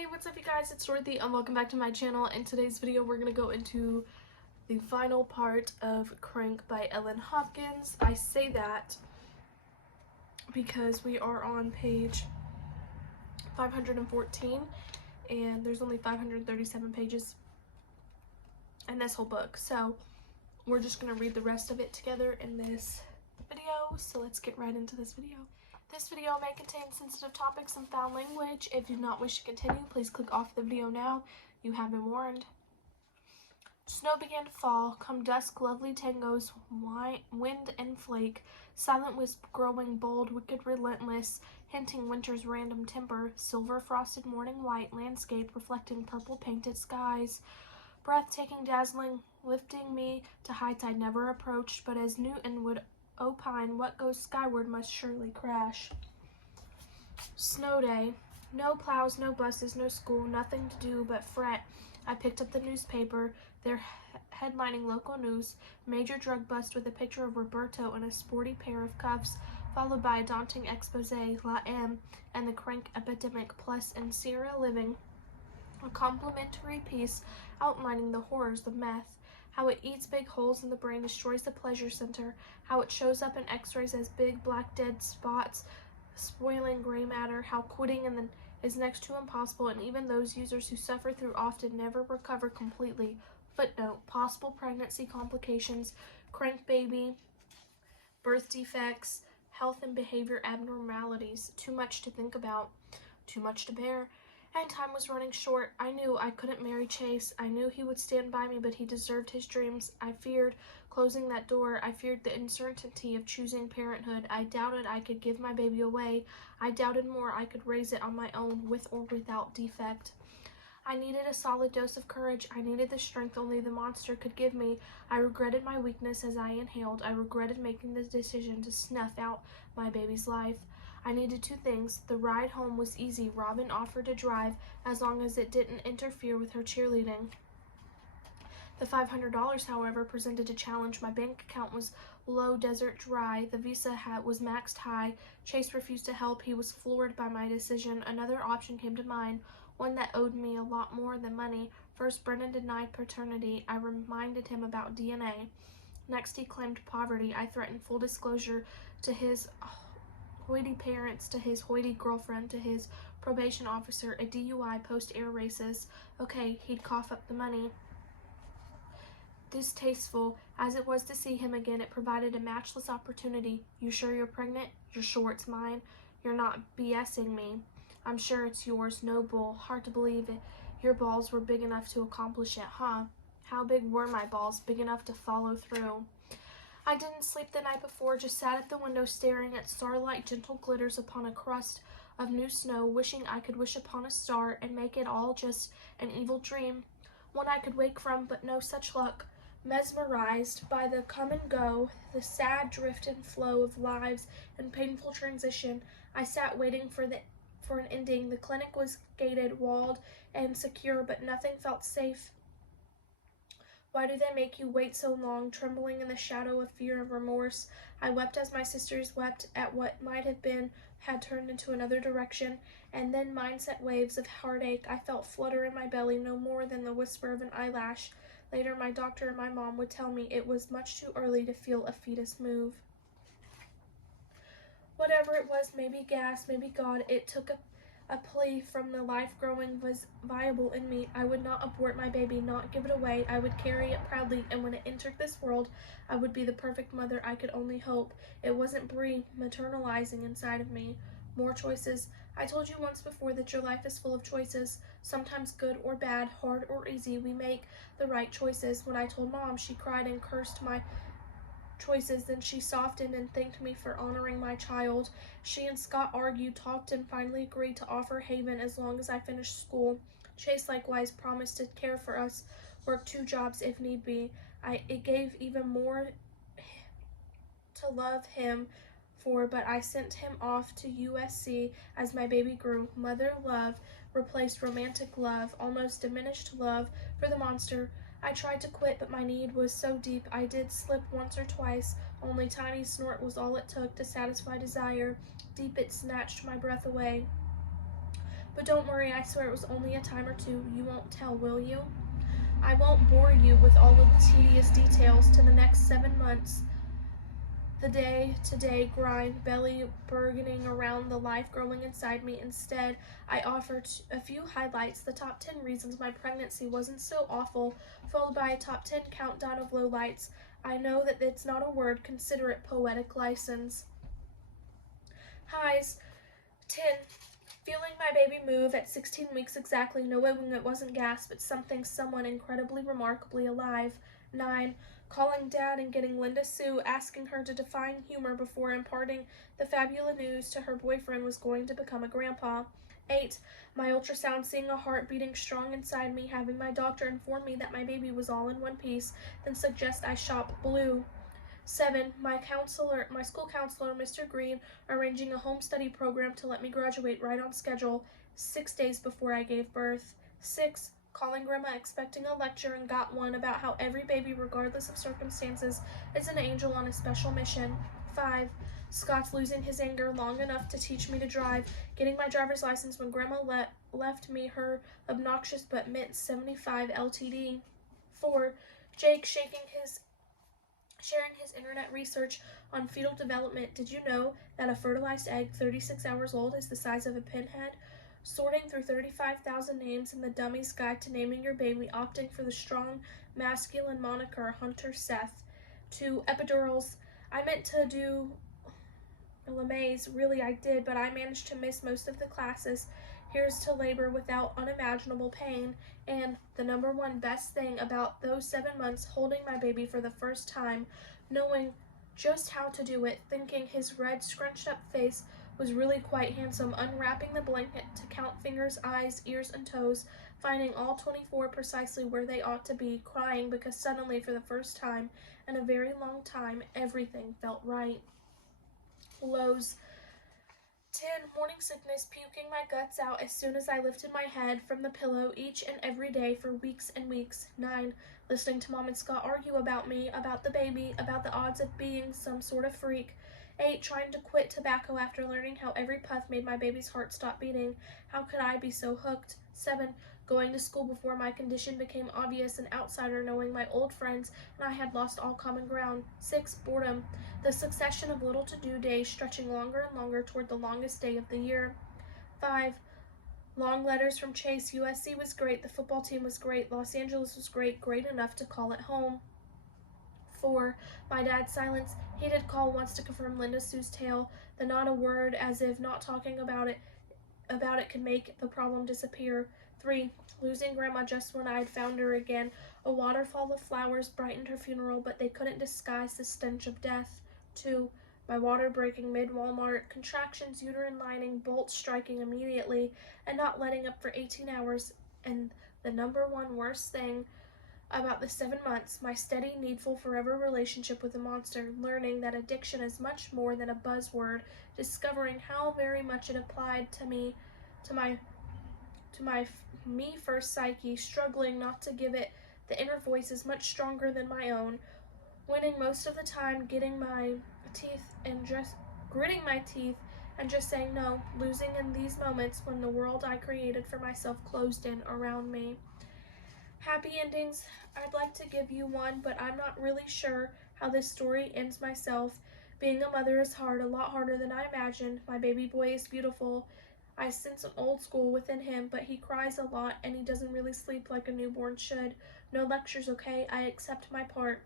Hey, what's up you guys, it's Dorothy and welcome back to my channel. In today's video we're going to go into the final part of Crank by Ellen Hopkins. I say that because we are on page 514 and there's only 537 pages in this whole book. So we're just going to read the rest of it together in this video. So let's get right into this video. This video may contain sensitive topics and foul language. If you do not wish to continue, please click off the video now. You have been warned. Snow began to fall. Come dusk, lovely tangos, wind and flake. Silent wisp growing bold, wicked relentless, hinting winter's random temper. Silver frosted morning white landscape reflecting purple painted skies. Breathtaking, dazzling, lifting me to heights I'd never approached, but as Newton would opine, what goes skyward must surely crash. Snow day. No plows, no buses, no school, nothing to do but fret. I picked up the newspaper. They're headlining local news. Major drug bust with a picture of Roberto and a sporty pair of cuffs, followed by a daunting expose, La M, and the crank epidemic, plus in Sierra Living, a complimentary piece outlining the horrors of meth. How it eats big holes in the brain, destroys the pleasure center, how it shows up in x-rays as big black dead spots, spoiling gray matter, how quitting is next to impossible, and even those users who suffer through often never recover completely. Footnote, possible pregnancy complications, crank baby, birth defects, health and behavior abnormalities. Too much to think about, too much to bear. And time was running short. I knew I couldn't marry Chase. I knew he would stand by me, but he deserved his dreams. I feared closing that door. I feared the uncertainty of choosing parenthood. I doubted I could give my baby away. I doubted more I could raise it on my own, with or without defect. I needed a solid dose of courage. I needed the strength only the monster could give me. I regretted my weakness as I inhaled. I regretted making the decision to snuff out my baby's life. I needed two things. The ride home was easy. Robin offered to drive as long as it didn't interfere with her cheerleading. The $500, however, presented a challenge. My bank account was low, desert dry. The visa was maxed high. Chase refused to help. He was floored by my decision. Another option came to mind, one that owed me a lot more than money. First, Brennan denied paternity. I reminded him about DNA. Next, he claimed poverty. I threatened full disclosure to his hoity parents, to his hoity girlfriend, to his probation officer, a DUI post-air races. Okay, he'd cough up the money. Distasteful as it was to see him again, it provided a matchless opportunity. You sure you're pregnant? You're sure it's mine? You're not BSing me. I'm sure it's yours. No bull. Hard to believe it. Your balls were big enough to accomplish it, huh? How big were my balls? Big enough to follow through. I didn't sleep the night before, just sat at the window staring at starlight gentle glitters upon a crust of new snow, wishing I could wish upon a star and make it all just an evil dream, one I could wake from, but no such luck. Mesmerized by the come and go, the sad drift and flow of lives and painful transition, I sat waiting for an ending. The clinic was gated, walled, and secure, but nothing felt safe. Why do they make you wait so long, trembling in the shadow of fear and remorse? I wept as my sisters wept at what might have been, had turned into another direction, and then mindset waves of heartache I felt flutter in my belly, no more than the whisper of an eyelash. Later, my doctor and my mom would tell me it was much too early to feel a fetus move. Whatever it was, maybe gas, maybe God, it took a plea from the life growing was viable in me. I would not abort my baby, not give it away. I would carry it proudly, and when it entered this world, I would be the perfect mother I could only hope. It wasn't Brie maternalizing inside of me. More choices. I told you once before that your life is full of choices, sometimes good or bad, hard or easy. We make the right choices. When I told Mom, she cried and cursed my choices, then she softened and thanked me for honoring my child. She and Scott argued, talked, and finally agreed to offer Haven as long as I finished school. Chase likewise promised to care for us, work 2 jobs if need be. It gave even more to love him for, but I sent him off to USC as my baby grew. Mother love replaced romantic love, almost diminished love for the monster. I tried to quit, but my need was so deep. I did slip once or twice. Only tiny snort was all it took to satisfy desire. Deep it snatched my breath away. But don't worry, I swear it was only a time or two. You won't tell, will you? I won't bore you with all of the tedious details to the next 7 months. The day-to-day grind, belly burgeoning around the life growing inside me. Instead, I offered a few highlights, the top 10 reasons my pregnancy wasn't so awful, followed by a top 10 countdown of lowlights. I know that it's not a word, consider it poetic license. Highs, 10. Feeling my baby move at 16 weeks exactly, knowing it wasn't gas, but someone incredibly remarkably alive. 9. Calling Dad and getting Linda Sue, asking her to define humor before imparting the fabulous news to her boyfriend was going to become a grandpa. 8. My ultrasound, seeing a heart beating strong inside me, having my doctor inform me that my baby was all in one piece, then suggest I shop blue. 7. My school counselor, Mr. Green, arranging a home study program to let me graduate right on schedule 6 days before I gave birth. 6. Calling Grandma expecting a lecture and got one about how every baby, regardless of circumstances, is an angel on a special mission. 5. Scott's losing his anger long enough to teach me to drive, getting my driver's license when Grandma left me her obnoxious but mint 75 LTD. 4. Jake sharing his internet research on fetal development. Did you know that a fertilized egg 36 hours old is the size of a pinhead? Sorting through 35,000 names in the Dummy's Guide to Naming Your Baby, opting for the strong masculine moniker Hunter Seth. 2. Epidurals. I meant to do LeMays, really I did, but I managed to miss most of the classes. Here's to labor without unimaginable pain. And the number one best thing about those 7 months, holding my baby for the first time, knowing just how to do it, thinking his red scrunched up face was really quite handsome, unwrapping the blanket to count fingers, eyes, ears, and toes, finding all 24 precisely where they ought to be, crying because suddenly, for the first time in a very long time, everything felt right. Lows. 10. Morning sickness, puking my guts out as soon as I lifted my head from the pillow each and every day for weeks and weeks. 9. Listening to Mom and Scott argue about me, about the baby, about the odds of being some sort of freak. 8. Trying to quit tobacco after learning how every puff made my baby's heart stop beating. How could I be so hooked? 7. Going to school before my condition became obvious, an outsider knowing my old friends and I had lost all common ground. 6. Boredom. The succession of little to-do days stretching longer and longer toward the longest day of the year. 5. Long letters from Chase. USC was great, the football team was great, Los Angeles was great, great enough to call it home. 4. My dad's silence. He did call once to confirm Linda Sue's tale, then not a word, as if not talking about it could make the problem disappear. 3. Losing Grandma just when I had found her again. A waterfall of flowers brightened her funeral, but they couldn't disguise the stench of death. 2. My water breaking mid-Walmart, contractions, uterine lining, bolts striking immediately, and not letting up for 18 hours. And the number one worst thing about the 7 months, my steady, needful, forever relationship with the monster, learning that addiction is much more than a buzzword, discovering how very much it applied to me, to my first psyche, struggling not to give it. The inner voice is much stronger than my own, winning most of the time, gritting my teeth and just saying no, losing in these moments when the world I created for myself closed in around me. Happy endings. I'd like to give you one, but I'm not really sure how this story ends myself. Being a mother is hard, a lot harder than I imagined. My baby boy is beautiful. I sense an old school within him, but he cries a lot and he doesn't really sleep like a newborn should. No lectures, okay? I accept my part.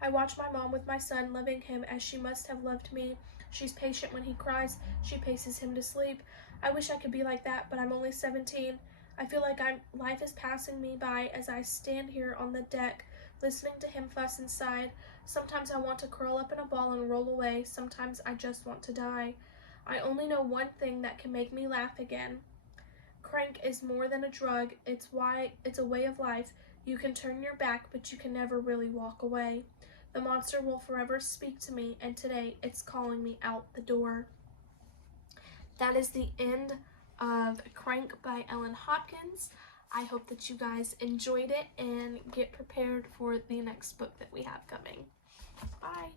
I watch my mom with my son, loving him as she must have loved me. She's patient when he cries. She paces him to sleep. I wish I could be like that, but I'm only 17. I feel like life is passing me by as I stand here on the deck, listening to him fuss inside. Sometimes I want to curl up in a ball and roll away. Sometimes I just want to die. I only know one thing that can make me laugh again. Crank is more than a drug. It's a way of life. You can turn your back, but you can never really walk away. The monster will forever speak to me, and today it's calling me out the door. That is the end of Crank by Ellen Hopkins. I hope that you guys enjoyed it and get prepared for the next book that we have coming. Bye.